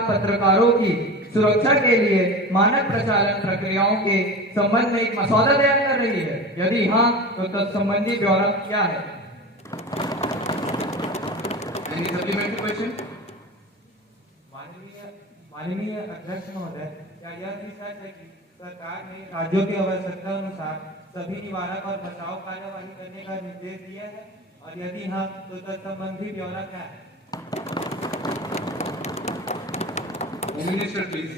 सरकार पत्रकारों की सुरक्षा के लिए मानक प्रचालन प्रक्रियाओं के संबंध में एक मसौदा तैयार कर रही है? यदि हाँ, तो तत्संबंधी ब्यौरा क्या है? Any supplementary question? माननीय अध्यक्ष महोदय, क्या यह भी सच है कि सरकार ने राज्यों की आवश्यकता अनुसार सभी निवारक और बचाव कार्यवाही करने का निर्देश दिया है, और यदि हाँ, तो तत्संबंधी ब्यौरा क्या है? Home Minister, please.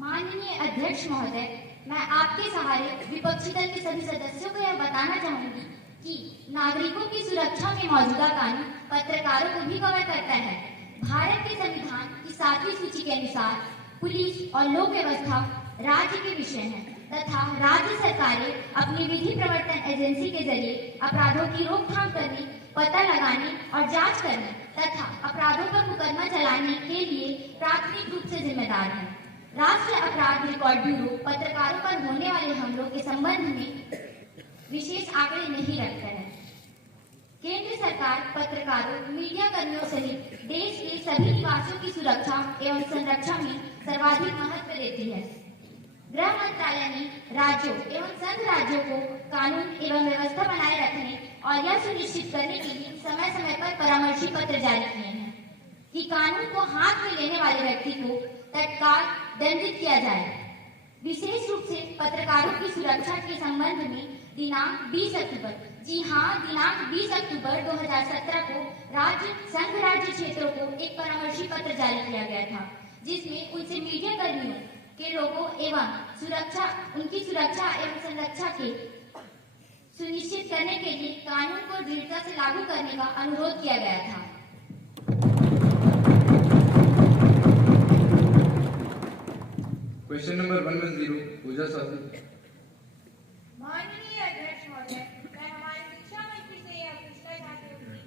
माननीय अध्यक्ष महोदय, मैं आपके सहारे विपक्षी दल के सभी सदस्यों को यह बताना चाहूंगी कि नागरिकों की सुरक्षा में मौजूदा कानून पत्रकारों को भी कवर करता है। भारत के संविधान की 7वीं सूची के अनुसार पुलिस और लोक व्यवस्था राज्य के विषय है तथा राज्य सरकारें अपनी विधि प्रवर्तन एजेंसी के जरिए अपराधों की रोकथाम करने, पता लगाने और जांच करने तथा अपराधों पर मुकदमा चलाने के लिए प्राथमिक रूप से जिम्मेदार है। राष्ट्रीय अपराध रिकॉर्ड ब्यूरो पत्रकारों पर होने वाले हमलों के संबंध में विशेष आंकड़े नहीं रखता है। केंद्र सरकार पत्रकारों, मीडिया कर्मियों सहित देश के सभी निवासियों की सुरक्षा एवं संरक्षण में सर्वाधिक महत्व देती है। गृह मंत्रालय ने राज्यों एवं संघ राज्यों को कानून एवं व्यवस्था बनाए रखने और यह सुनिश्चित करने के लिए समय समय पर परामर्शी पत्र जारी किए हैं कि कानून को हाथ में लेने वाले व्यक्ति को तत्काल दंडित किया जाए। विशेष रूप से पत्रकारों की सुरक्षा के संबंध में दिनांक 20 अक्टूबर, जी हाँ, दिनांक 20 अक्टूबर 2017 को राज्य संघ राज्य क्षेत्रों को एक परामर्शी पत्र जारी किया गया था, जिसमें उनसे मीडिया कर्मियों के लोगों एवं उनकी सुरक्षा एवं संरक्षा के सुनिश्चित करने के लिए कानून को दृढ़ता से लागू करने का अनुरोध किया गया था। Question number 110, पूजा साहू। माननीय अध्यक्ष महोदय, मैं हमारे शिक्षा मंत्री से यह पूछना चाहती हूँ कि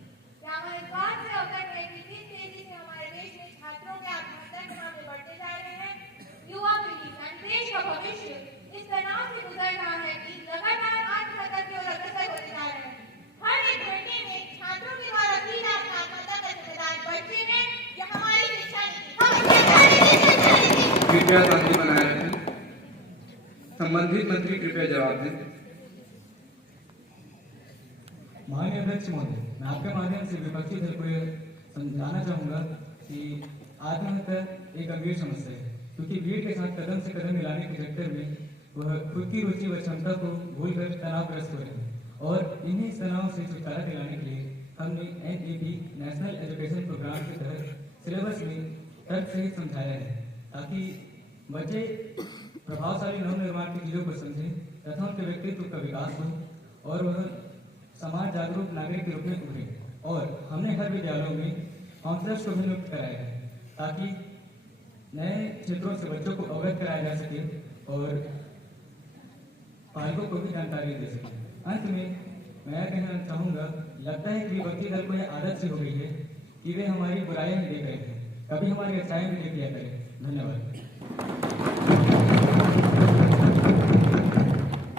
क्या हमें इस बात से अवगत है कि किस तेजी से हमारे देश में छात्रों के आत्महत्या के मामले बढ़ते जा रहे हैं। युवा पीढ़ी देश का भविष्य इस तनाव से गुजर रहा है कि लगातार आत्महत्या की ओर अग्रसर होते जा रहे हैं। हर एक घंटे में छात्रों के द्वारा की आत्महत्या का जिम्मेदार बच्चे हैं या हमारी शिक्षा नीति। कृपया शांति बनाए रखें। संबंधित मंत्री कृपया जवाब दें। माननीय अध्यक्ष महोदय, मैं आपके माध्यम से विपक्षी दल को यह समझाना चाहूंगा कि आत्महत्या एक गंभीर समस्या है, क्योंकि भीड़ के साथ कदम से कदम मिलाने के चक्कर में वह खुद की रुचि व क्षमता को भूलकर तनावग्रस्त हो रहे हैं, और इन्हीं तनाव से छुटकारा दिलाने के लिए हमने NEP नेशनल एजुकेशन प्रोग्राम के तहत सिलेबस में तर्क सहित समझाया है, ताकि बच्चे प्रभावशाली नव निर्माण की चीजों को समझें तथा उनके व्यक्तित्व का विकास हो और वह समाज जागरूक नागरिक के रूप में उभरे। और हमने हर विद्यालयों में काउंसलर्स को भी नियुक्त कराया है, ताकि नए क्षेत्रों से बच्चों को अवगत कराया जा सके और पालकों को भी जानकारी दे सके। अंत में मैं कहना चाहूँगा, लगता है कि विपक्षी दल को यह आदत सी हो गई है कि वे हमारी बुराइयां ही देख रहे थे, कभी हमारी अच्छाइयां भी देख लिया करें। धन्यवाद।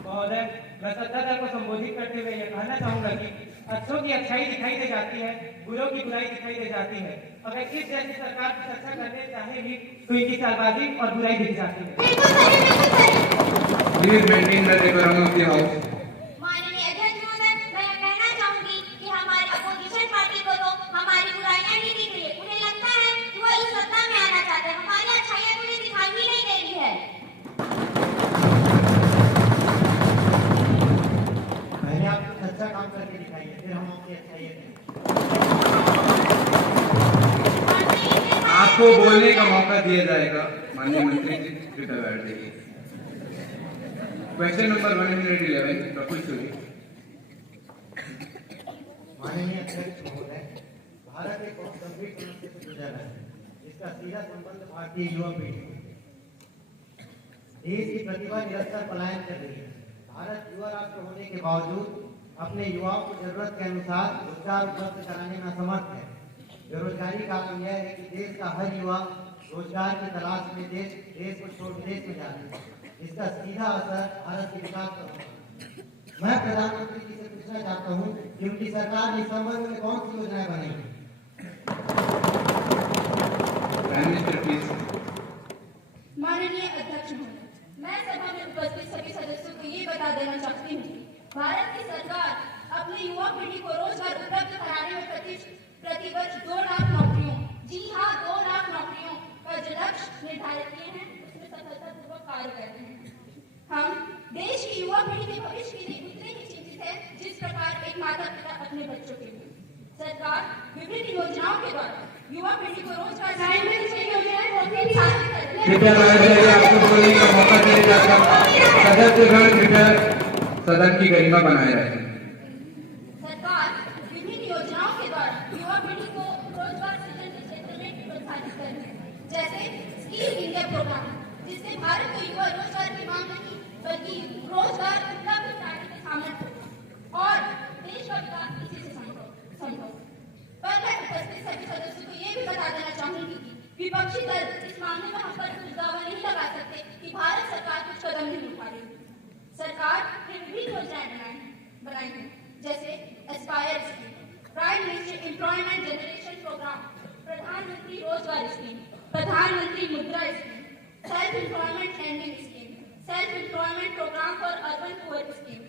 महोदय, मैं सत्ता दल को संबोधित करते हुए यह कहना चाहूंगा कि अच्छों की अच्छाई दिखाई दे जाती है, बुरों की बुराई दिखाई दे जाती है। अगर इस जैसी सरकार की चर्चा करने चाहेगी तो इनकी चालबाजी और बुराई दिख जाती है। Please maintain the decorum of the house. माननीय अध्यक्ष महोदय, मैं कहना चाहूंगी कि हमारे अपोजिशन पार्टी को तो हमारी बुराइयां ही दिख रही है। उन्हें लगता है कि वो इस सत्ता में आना चाहते हैं, हमारी अच्छाइयां तो उन्हें दिखाई ही नहीं दे रही है। पहले आप कुछ अच्छा काम करके दिखाइए, फिर हम आपकी अच्छाइयाँ करेंगे। आपको बोलने का मौका दिया जाएगा। माननीय मंत्री जी कृपया बैठ जाइए। Question number 111, Praful Suri. माननीय अध्यक्ष महोदय, भारत एक बहुत गंभीर समस्या से गुजर रहा है, जिसका सीधा संबंध भारतीय युवा पीढ़ी से। देश की प्रतिभा निरंतर पलायन कर रही है। भारत युवा राष्ट्र होने के बावजूद अपने युवाओं को जरूरत के अनुसार रोजगार उपलब्ध कराने में असमर्थ है। बेरोजगारी का आलम यह है कि देश का हर युवा रोजगार की तलाश में देश को छोड़ विदेश में जा रहा है। इसका सीधा असर भारत के विकास पर होगा। मैं प्रधानमंत्री जी से पूछना चाहता हूँ कि उनकी सरकार ने इस संबंध में कौन सी योजनाएं बनाई? भारत की सरकार अपने युवा पीढ़ी को रोजगार उपलब्ध कराने में प्रतिवर्ष 2 लाख नौकरियों, जी हाँ 2 लाख नौकरियों का जो लक्ष्य निर्धारित किए हैं उसमें सफलतापूर्वक कार्य कर रहे हैं। हम देश की युवा पीढ़ी के भविष्य के लिए उतने ही चिंतित है जिस प्रकार एक माता पिता अपने बच्चों के लिए। सरकार विभिन्न योजनाओं के द्वारा युवा पीढ़ी को रोजगार कृपया आपको बोलने का मौका दिया जाता है। सदस्यगण कृपया सदन की गरिमा बनाए रखें। सरकार विभिन्न योजनाओं के द्वारा युवा पीढ़ी को रोजगार सृजन के क्षेत्र में प्रोत्साहित कर रही है, जैसे स्किल इंडिया प्रोग्राम, जिससे भारत को युवा रोजगार की मांग नहीं बल्कि रोजगार उपलब्ध कराने के सामर्थ्य और देश का विकास इसी से संभव। पर मैं उपस्थित सभी सदस्यों को ये भी बता देना चाहूंगी कि विपक्षी दल इस मामले में हम पर कुछ दावा नहीं लगा सकते कि भारत सरकार कुछ कदम नहीं उठा रही। सरकार ने विभिन्न योजनाएं बनाई हैं, जैसे aspire scheme, prime minister employment generation programme, प्रधानमंत्री रोजगार स्कीम, प्रधानमंत्री मुद्रा scheme, self employment lending scheme, self employment programme for urban poor scheme,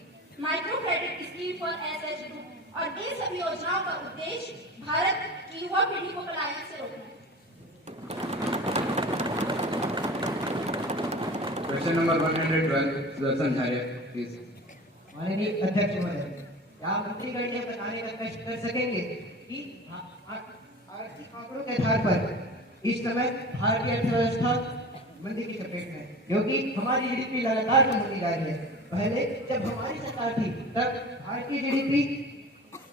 micro credit scheme for SH group. और इन सभी योजनाओं का उद्देश्य भारत की युवा पीढ़ी को पलायन से रोकना है। Question number 112 Sudarshan Jharia please. माननीय अध्यक्ष महोदय, क्या मंत्रीगण ये बताने का कष्ट कर सकेंगे कि आर्थिक आंकड़ों के आधार पर इस समय भारतीय अर्थव्यवस्था मंदी की चपेट में है, क्योंकि हमारी जीडीपी लगातार कम होती जा रही है। पहले जब हमारी सरकार थी तब भारतीय जीडीपी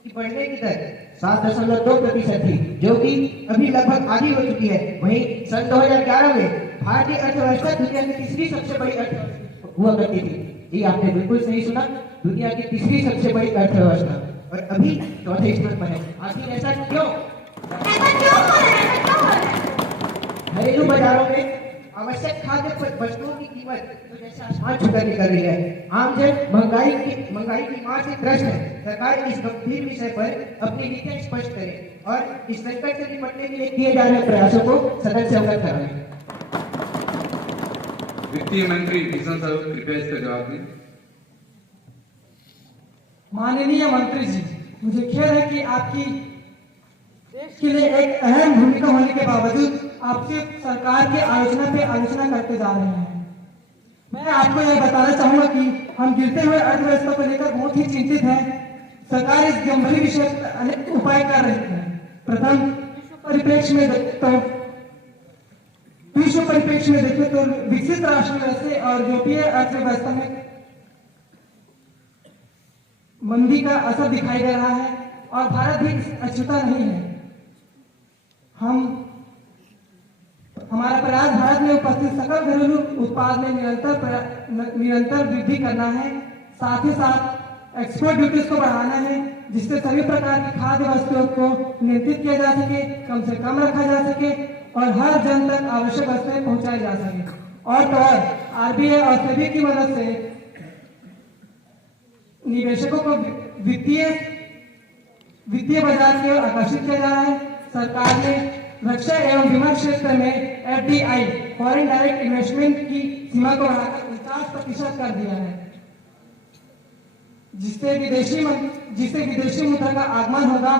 की बढ़ने की दर 7.2% थी, जो कि अभी लगभग आधी हो चुकी है। वहीं सन 2011 में भारतीय अर्थव्यवस्था दुनिया की तीसरी सबसे बड़ी अर्थव्यवस्था हुआ करती थी। जी आपने बिल्कुल सही सुना, दुनिया की तीसरी सबसे बड़ी अर्थव्यवस्था, और अभी चौथे स्थान पर है। आखिर ऐसा क्यों? घरेलू बाजारों में आवश्यक खाद्य वस्तुओं की कीमत तो जैसे आसमान छूकर निकल रही है। आमजन महंगाई की मार से त्रस्त है। सरकार इस गंभीर विषय पर अपनी नीतियां स्पष्ट करे और इस संकट से निपटने के लिए किए जा रहे प्रयासों को सदन से अवगत कराएं। वित्तीय मंत्री किशन स्वरूप कृपया इसका जवाब दें। माननीय मंत्री जी, मुझे खेद है कि आपकी देश के लिए एक अहम भूमिका होने के बावजूद आप सिर्फ सरकार की आलोचना पे आलोचना करते जा रहे हैं। मैं आपको यह बताना चाहूंगा कि हम गिरते हुए अर्थव्यवस्था को लेकर बहुत ही चिंतित हैं। सरकार इस गंभीर विषय पर अनेक उपाय कर रही है। प्रथम, विश्व परिप्रेक्ष्य में देखें तो विकसित राष्ट्र जैसे और यूरोपीय अर्थव्यवस्था में मंदी का असर दिखाई दे रहा है और भारत भी अछूता नहीं है। हमारा प्रयास भारत में उपस्थित सकल घरेलू उत्पाद में निरंतर वृद्धि करना है। साथ ही साथ एक्सपोर्ट ड्यूटीज को बढ़ाना है, जिससे सभी प्रकार की खाद्य वस्तुओं को नियंत्रित किया जा सके, कम से कम रखा जा सके और हर जन तक आवश्यक वस्तुएं पहुंचाई जा सके। और तो और आरबीआई और सेबी की मदद से निवेशकों को वित्तीय बाजार की ओर आकर्षित किया जा रहा है। सरकार ने रक्षा एवं बीमा क्षेत्र में FDI फॉरेन डायरेक्ट इन्वेस्टमेंट की सीमा को बढ़ाकर 50% कर दिया है, जिससे विदेशी मुद्रा का आगमन होगा।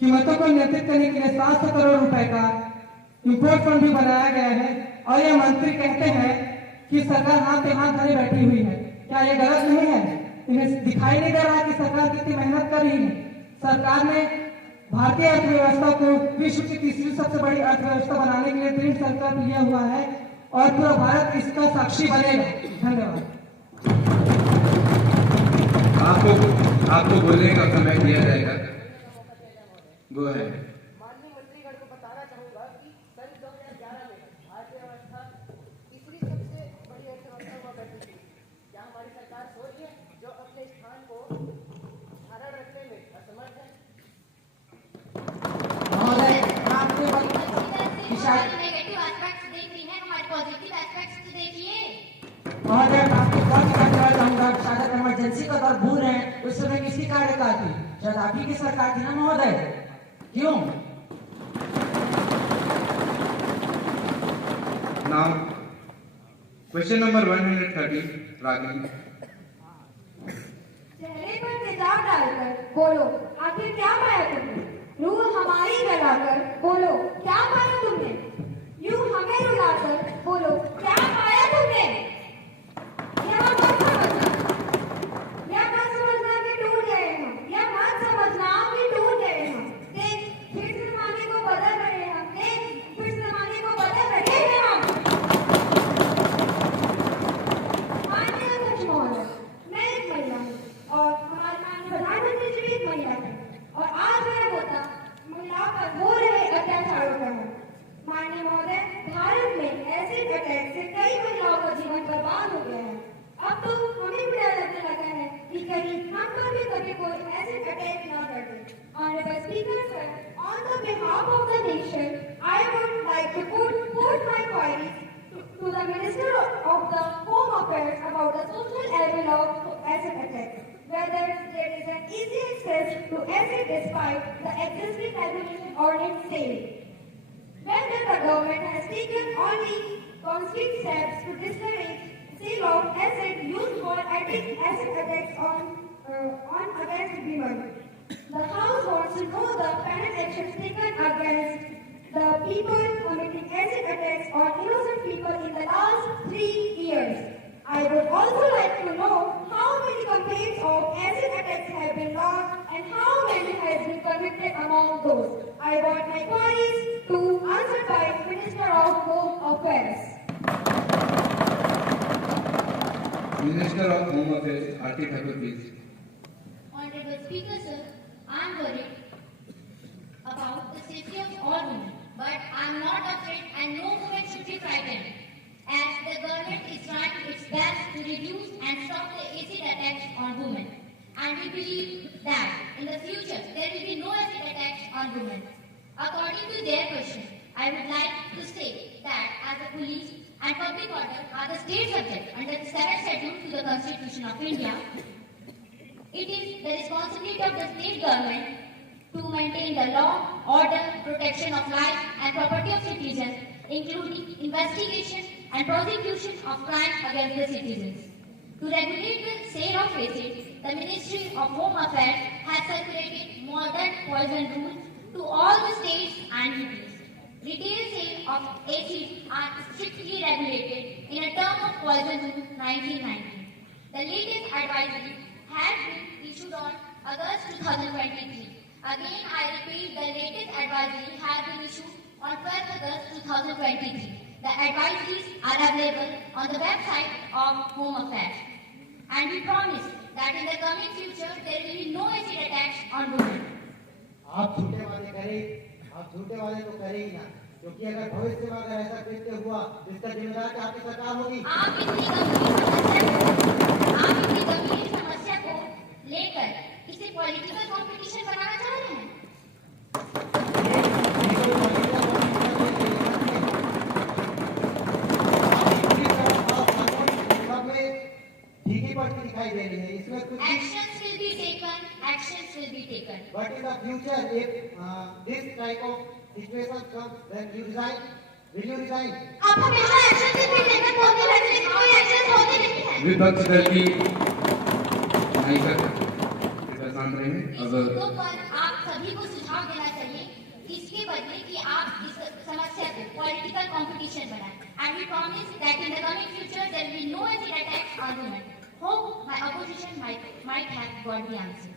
कीमतों को नियंत्रित करने के लिए 700 करोड़ रुपए का इंपोर्ट फंड भी बनाया गया है। और यह मंत्री कहते हैं कि सरकार हाथ पे हाथ धरे बैठी हुई है। क्या यह गलत नहीं है? इन्हें दिखाई नहीं दे रहा कि सरकार कितनी मेहनत कर रही है। सरकार ने भारतीय अर्थव्यवस्था को विश्व की तीसरी सबसे बड़ी अर्थव्यवस्था बनाने के लिए दृढ़ संकल्प लिया हुआ है और पूरा भारत इसका साक्षी बनेगा। धन्यवाद। आपको बोलने का समय दिया जाएगा। गो है। माननीय मंत्रीगण को बताना चाहूंगा कि सन 2011 में अर्थव्यवस्था तीसरी सबसे बड़ी अर्थव्यवस्था हुआ करती थी। क्या हमारी सरकार सो रही है जो अपने स्थान को धारण रखने में असमर्थ है? नेगेटिव एस्पेक्ट्स देख रही हैं, हमारे पॉजिटिव एस्पेक्ट्स तो देखिए। महोदय, आपको बात करना चाहूंगा, शायद इमरजेंसी का दौर भूल रहे हैं, उस समय किसकी कार्यकाल थी? शायद आप ही की सरकार थी ना महोदय? क्यों? Now question number 130 Ragini. डालकर बोलो आखिर क्या पाया तुमने? रूह हमारी जलाकर बोलो क्या पाया तुमने? यूं हमें रुलाकर बोलो क्या पाया तुमने? यह मत समझना कि टूट गए हम, यह मत समझना कि टूट गए हम। देख फिर से जमाने को बदल रहे हैं हम, देख फिर से जमाने को बदल रहे हैं हम। माननीय अध्यक्ष महोदय, मैं एक महिला हूँ और हमारे माननीय प्रधानमंत्री जी भी एक महिला है और आज मैं होता महिलाओं पर हो रहे अत्याचारों का है। माननीय महोदय, भारत में एसिड अटैक से कई महिलाओं का जीवन बर्बाद हो गया है। अब तो हमें भी डर लगने लगा है कि कहीं हम पर भी कभी कोई एसिड अटैक न कर दे। Honorable Speaker sir, on the behalf of the nation, I would like to put my queries to the Minister of the Home Affairs about the social evil of acid attack. Whether there is an easy access to acid despite the existing regulation ordinance saying. Whether the government has taken only concrete steps to discourage sale of acid used for acid attacks on against women. The House wants to know the panel actions taken against the people committing acid attacks on innocent people in the last 3 years. I would also like to know how many complaints of acid attacks have been lodged and how many has been convicted among those. I want my queries to answered by Minister of Home Affairs. Minister of Home Affairs, Aarti Thakur, please. Honorable Speaker, sir, I am worried about the safety of all women, but I am not afraid and no woman should be frightened, as the government is trying its best to reduce and stop the acid attacks on women. And we believe that in the future there will be no acid attacks on women. According to their question, I would like to state that as the police and public order are the state subject under the 7th schedule to the Constitution of India, it is the responsibility of the state government to maintain the law, order, protection of life and property of citizens, including investigation and prosecution of crimes against the citizens. To regulate the sale of acid, the Ministry of Home Affairs has circulated modern poison rules to all the states and UTs. Retail sale of acid are strictly regulated in a term of Poison Rule 1990. The latest advisory has been issued on August 2023. Again, I repeat, the latest advisory has been issued on 12th August 2023. The advisories are available on the website of Home Affairs. And we promise that in the coming future, there will be no acid attacks on women. आप झूठे वादे करें, आप झूठे वादे तो करें ही ना, क्योंकि अगर भविष्य में अगर ऐसा कृत्य हुआ, जिसका जिम्मेदार आपकी सरकार होगी। आप इतनी गंभीर समस्या को लेकर इसे पॉलिटिकल कंपटीशन बनाना चाह रहे हैं। भीगी पड़ती दिखाई दे रही है, इसमें कुछ Actions will be taken. Actions will be taken. But in the future, if this type of situation comes, then you resign. Will you resign? आप हमेशा एक्शन will be taken बोलते रहते हैं, कोई एक्शन होते नहीं है। विपक्ष दल की नायिका शांत रहें। अब तो पर आप सभी को सुझाव देना चाहिए इसके बदले कि आप इस समस्या को पॉलिटिकल कंपटीशन बनाएं। And we promise that in the coming future there will be no acid attacks on women. Hope my opposition might have got the answer.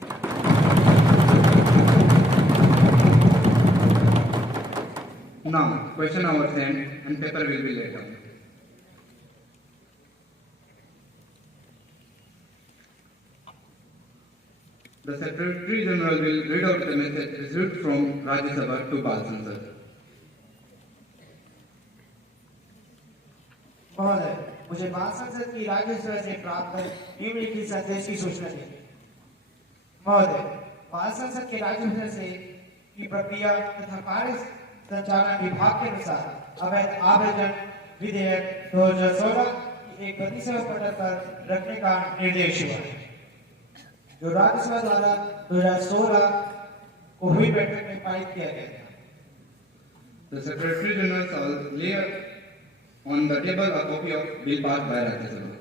now, question hour sent and paper will be laid down. The Secretary General will read out the message received from Rajya Sabha to Bal Sansad. महोदय, मुझे बाल संसद की राज्यसभा से प्राप्त निम्नलिखित संदेश की सूचना दी। महोदय, बाल संसद के राज्यसभा से की प्रक्रिया तथा कार्य संचालन विभाग के अनुसार अवैध आवेदन विधेयक 2016 एक प्रतिशत पटल पर रखने का निर्देश हुआ है, जो राज्यसभा द्वारा 2016 को हुई बैठक में पारित किया गया था। The Secretary General shall lay on the table a copy of bill passed by Rajya Sabha.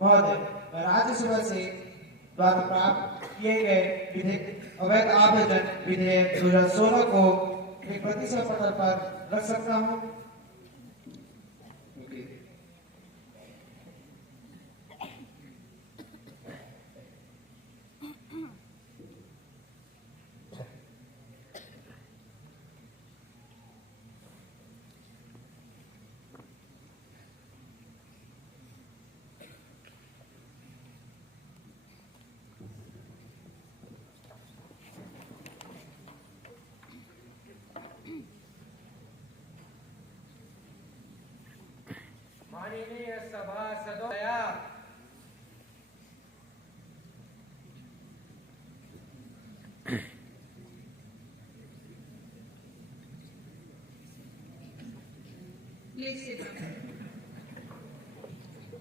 महोदय, मैं राज्यसभा से द्वारा प्राप्त किए गए अवैध आवेदन विधेयक 2016 को एक प्रतिशत पत्र पर रख सकता हूँ। माननीय सभासदों, Please sit down.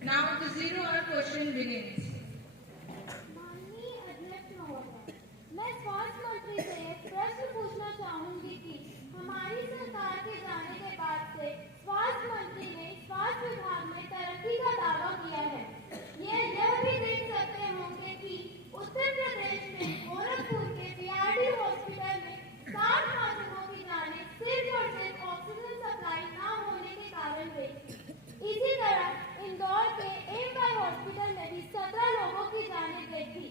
Now the 0-hour question begins. माननीय अध्यक्ष महोदय, मैं स्वास्थ्य मंत्री से एक प्रश्न पूछना चाहूंगी कि हमारी सरकार के जाने के बाद से स्वास्थ्य मंत्री ने स्वास्थ्य विभाग में तरक्की का दावा किया है। यह भी देख सकते होंगे कि उत्तर प्रदेश में गोरखपुर के बीआरडी हॉस्पिटल में 60 मासूमों की जानें सिर्फ और सिर्फ ऑक्सीजन सप्लाई न होने के कारण गई। इसी तरह इंदौर के एमआई हॉस्पिटल में भी 17 लोगों की जानें गई थी।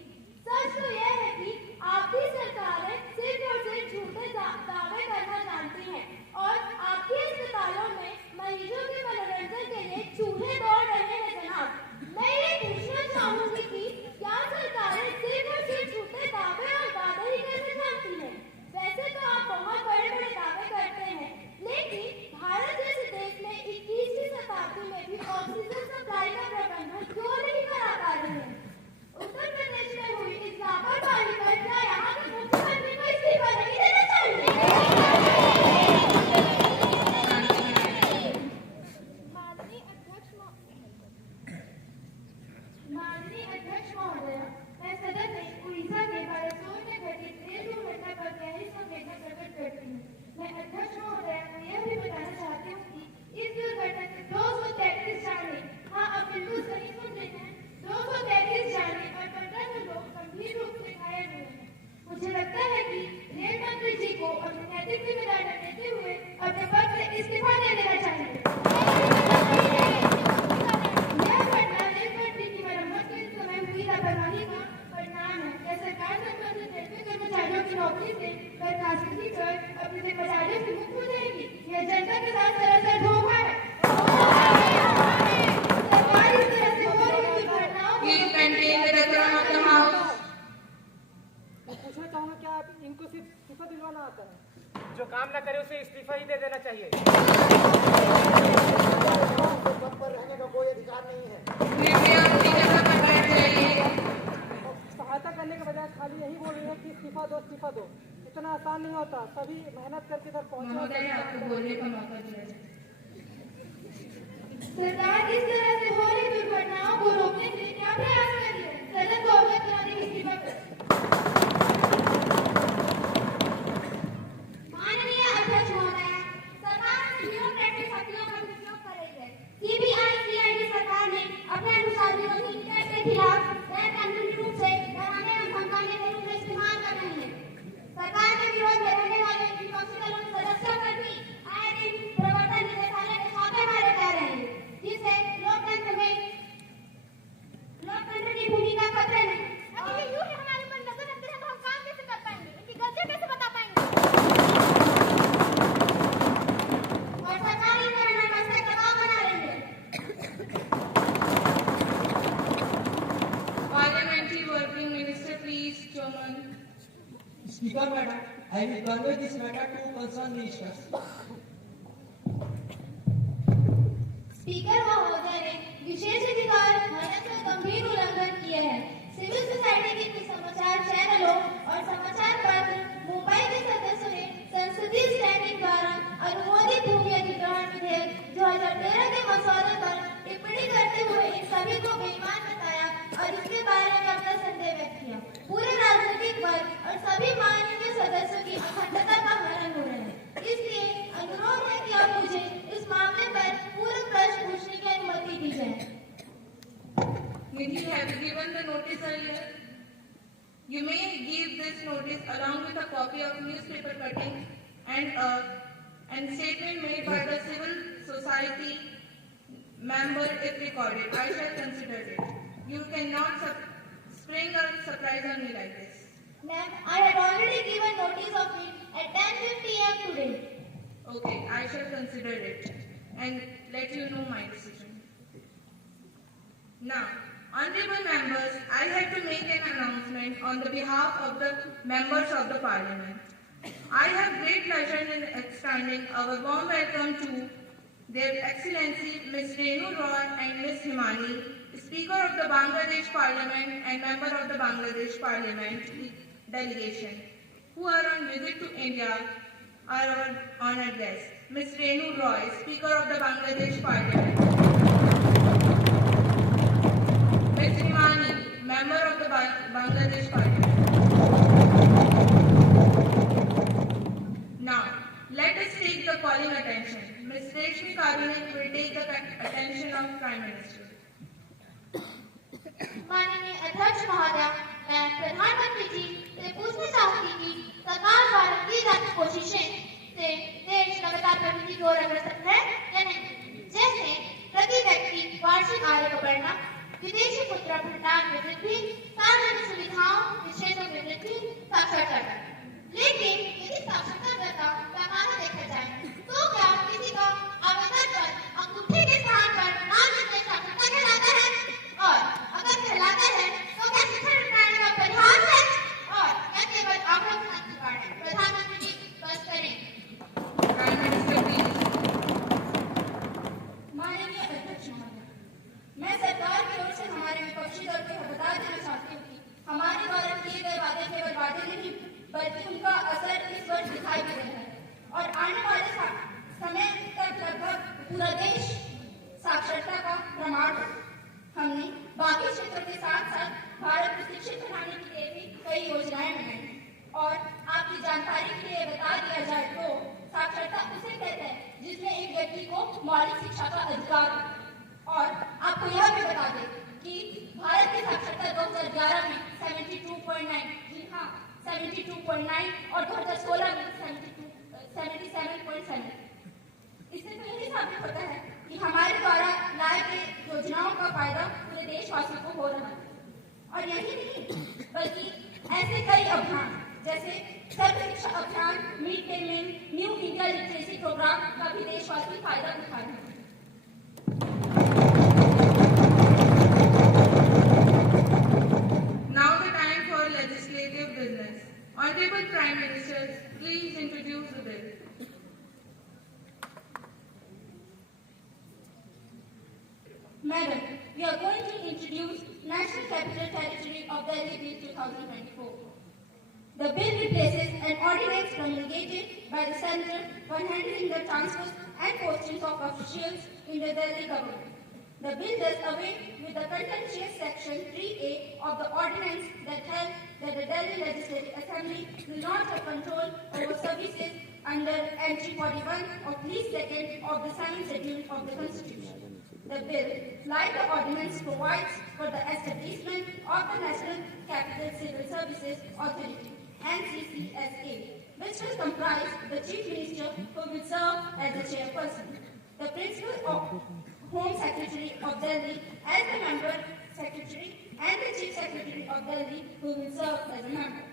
सच तो यह है कि आपकी सरकारें सिर्फ और सिर्फ झूठे दावे करना जानती हैं और आपके अस्पतालों में मरीजों के मनोरंजन के लिए चूहे दौड़ रहे हैं जनाब। मैं ये पूछना चाहूंगी कि क्या सरकारें सिर्फ और सिर्फ झूठे दावे और वादे ही करना जानती हैं? वैसे तो आप बहुत बड़े बड़े दावे करते हैं, लेकिन भारत जैसे देश में 21वीं शताब्दी में भी ऑक्सीजन सप्लाई का प्रबंधन क्यों नहीं करा पा रहे हैं? उत्तर प्रदेश में हुई इस लापरवाही पर क्या यहाँ के मुख्यमंत्री को इस्तीफा नहीं देना चाहिए? माननीय अध्यक्ष महोदय, मैं सदन में उड़ीसा के बालासोर में घटित रेल दुर्घटना पर गहरी संवेदना प्रकट करती हूँ। मैं अध्यक्ष महोदय को यह भी बताना चाहती हूँ कि इस दुर्घटना से 233 जाने, हाँ आप बिल्कुल सही सुन रहे हैं, 233 जाने और 15 लोग गंभीर रूप से घायल हुए हैं। मुझे लगता है कि रेल मंत्री जी को अपनी नैतिक जिम्मेदारी लेते हुए अपने पद से इस्तीफा दे देना चाहिए। यह घटना रेल पटरी की मरम्मत के समय हुई लापरवाही का परिणाम है। यह सरकार संबंधित रेलवे कर्मचारियों की नौकरी से बर्खास्तगी कर अपनी जिम्मेदारियों से मुक्त हो जाएगी। यह जनता के साथ सरासर धोखा है। सरकार इस तरह से हो रही दुर्घटनाओं को मैं पूछना चाहूंगा क्या आप इनको सिर्फ इस्तीफा दिलवाना आता है? जो काम न करे उसे इस्तीफा ही दे देना चाहिए। पद पर रहने का कोई अधिकार नहीं है। सहायता करने के बजाय खाली यही बोल रही है कि इस्तीफा दो। इतना आसान नहीं होता, सभी मेहनत करके तक पहुंचे। सरकार इस तरह से हो रही दुर्घटनाओं को रोकने के लिए क्या प्रयास कर रही है? सदन को अवगत कराने की इस्तीफा कर। माननीय अध्यक्ष महोदय, सरकार ब्यूरोक्रेटिक शक्तियों का दुरुपयोग कर रही है। सीबीआई सरकार ने अपने अनुसार विरोधी इंटरनेट के खिलाफ गैर कानूनी रूप से डराने और धमकाने के रूप में इस्तेमाल कर रही है। सरकार के विरोध में रहने वाले विपक्षी दलों के सदस्यों पर भी आए दिन प्रवर्तन निदेशालय के छापे मारे जा रहे हैं, जिससे लोकतंत्र की भूमिका खतरे में। अगर ये यूं ही हमारे पर नजर रखते हैं तो हम काम कैसे कर पाएंगे? इनकी गलतियां कैसे बता पाएंगे? और सरकारी परिणाम पर से दबाव बना रही है। Parliamentary Working Minister, please, Chairman. Speaker Madam, I will convey this matter to concerned ministers. Speaker महोदय ने विशेष अधिकार हनन का गंभीर उल्लंघन किया है। सिविल सोसाइटी के कुछ समाचार चैनलों और समाचार पत्र मुंबई के सदस्यों ने संसदीय स्टैंडिंग द्वारा अनुमोदित भूमि अधिग्रहण विधेयक 2013 के मसौदे पर टिप्पणी करते हुए इन सभी को बेईमान बताया और इसके बारे में अपना संदेह व्यक्त किया। पूरे राजनीतिक वर्ग और सभी माननीय सदस्यों की अखंडता का हनन हो रहा है। इसलिए अनुरोध है कि आप मुझे इस मामले पर पूर्ण प्रश्न पूछने की अनुमति दी जाए। Nidhi, have you given the notice earlier? You may give this notice along with a copy of newspaper cutting and statement made by the civil society member if recorded. I shall consider it. You cannot spring a surprise on me like this. Ma'am, I had already given notice of it at 10:50 a.m. today. Okay, I shall consider it and let you know my decision. Now, honorable members, I have to make an announcement on the behalf of the members of the parliament. I have great pleasure in extending our warm welcome to Their Excellency Ms. Renu Roy and Ms. Himani, Speaker of the Bangladesh Parliament and member of the Bangladesh Parliament delegation, who are on visit to India, are our honored guests. Ms. Renu Roy, Speaker of the Bangladesh Parliament. Ms. Himani, member of the Bangladesh Parliament. Now, let us take the calling attention. Ms. Reshmi Karunik will take the attention of Prime Minister. माननीय अध्यक्ष महोदय, मैं प्रधानमंत्री जी से पूछना चाहूंगी कि सरकार द्वारा की जाती कोशिशें से देश लगातार प्रगति की ओर अग्रसर है या नहीं। जैसे प्रति व्यक्ति वार्षिक आय का बढ़ना, विदेशी मुद्रा भंडार में वृद्धि, सार्वजनिक सुविधाओं के क्षेत्र में वृद्धि, साक्षरता दर। लेकिन यदि साक्षरता दर का पैमाना देखा जाए तो क्या किसी का आवेदन पर अंगूठे के स्थान पर नाम लिखने साक्षरता कहलाता है? और अगर कहलाता है तो क्या शिक्षा प्रणाली का परिहास है और क्या केवल आंकड़ों का अंतर्गत है? प्रधानमंत्री जी स्पष्ट करें। Prime Minister, please. माननीय अध्यक्ष महोदय, मैं सरकार की ओर से हमारे विपक्षी दल को बता देना चाहती हूँ कि हमारे द्वारा किए गए वादे केवल वादे नहीं बल्कि उनका असर इस वर्ष दिखाई दे रहा है और आने वाले समय तक लगभग पूरा देश साक्षरता का प्रमाण है। हमने बाकी क्षेत्रों के साथ साथ भारत को शिक्षित बनाने के लिए भी कई योजनाएं बनाई और आपकी जानकारी के लिए बता दिया जाए तो साक्षरता उसे कहते हैं जिसमें एक व्यक्ति को मौलिक शिक्षा का अधिकार हो। और आपको यह भी बता दें कि भारत की साक्षरता 2011 में 72.9, जी हाँ 72.9 और 2016 में 77.7। इससे तो यही साबित होता है कि हमारे द्वारा लाए गए योजनाओं का फायदा पूरे देशवासियों को हो रहा है। और यही नहीं बल्कि ऐसे कई अभियान जैसे Sarva Shiksha Abhiyan, mid day meal, new India literacy programme का भी देशवासी फायदा उठा रहे हैं। Now the time for legislative business. Honorable Prime Minister, please introduce the bill. Madam, we are going to introduce National Capital Territory of Delhi Bill 2024. The bill replaces an ordinance promulgated by the Centre for handling the transfers and postings of officials in the Delhi government. The bill does away with the contentious section 3A of the ordinance that held that the Delhi Legislative Assembly will not have control over services under entry 41 of 3(2) of the 7th schedule of the Constitution. The bill, like the ordinance, provides for the establishment of the National Capital Civil Services Authority (NCCSA), which will comprise the Chief Minister, who will serve as the chairperson, the Principal of Home Secretary of Delhi as the member secretary, and the Chief Secretary of Delhi, who will serve as a member.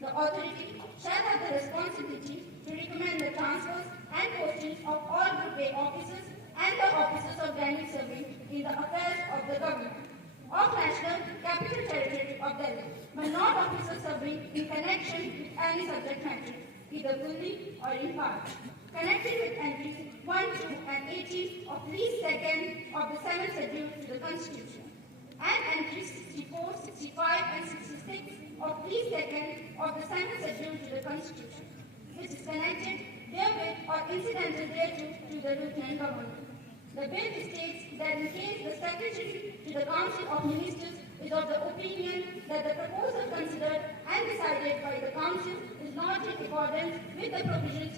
The authority shall have the responsibility to recommend the transfers and postings of all group A officers and the officers of Delhi serving in the affairs of the government of National Capital Territory of Delhi, but not officers serving in connection with any subject matter, either fully or in part, connected with entries 1, 2, and 18 of 3(2) of the 7th schedule to the Constitution, and entries 64, 65, and 66 of 3(2) of the 7th schedule to the Constitution, which is connected therewith or incidental thereto to the Lieutenant Governor. The bill states that in case the Secretary to the Council of Ministers is of the opinion that the proposal considered and decided by the Council is not in accordance with the provisions